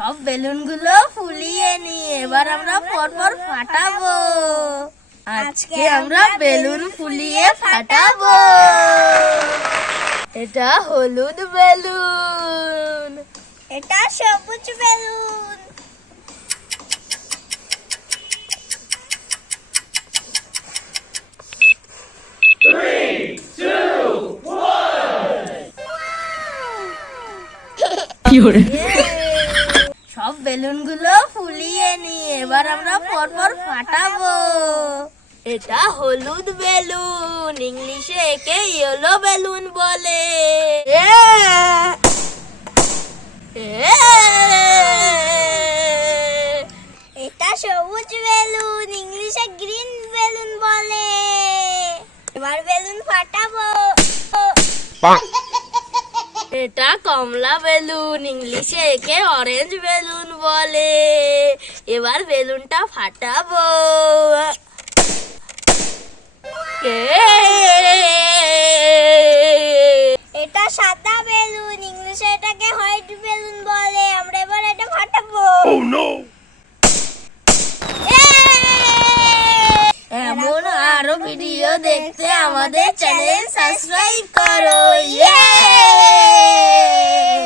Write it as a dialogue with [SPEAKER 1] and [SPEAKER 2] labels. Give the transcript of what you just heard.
[SPEAKER 1] সব বেলুনগুলো ফুলিয়ে নি এবার আমরা পরপর ফাটাবো। আজকে আমরা বেলুন ফুলিয়ে ফাটাবো। এটা হলুদ বেলুন।
[SPEAKER 2] এটা সবুজ বেলুন।
[SPEAKER 1] সব বেলুনগুলো ফুলিয়ে নি এবার আমরা পরপর ফাটাবো। এটা হলুদ বেলুন, ইংলিশে একে ইয়েলো বেলুন বলে।
[SPEAKER 2] এটা সবুজ বেলুন, ইংলিশে গ্রিন বেলুন বলে। এবার বেলুন ফাটাবো।
[SPEAKER 1] এটা কমলা বেলুন ইংলিশে একে অরেঞ্জ বেলুন বলে। এবার বেলুনটা ফাটাবো।
[SPEAKER 2] এটা সাদা বেলুন ইংলিশে এটাকে হোয়াইট বেলুন বলে। আমরা এবার এটা ফাটাবো।
[SPEAKER 1] এমন আরও ভিডিও দেখতে আমাদের চ্যানেল সাবস্ক্রাইব করো।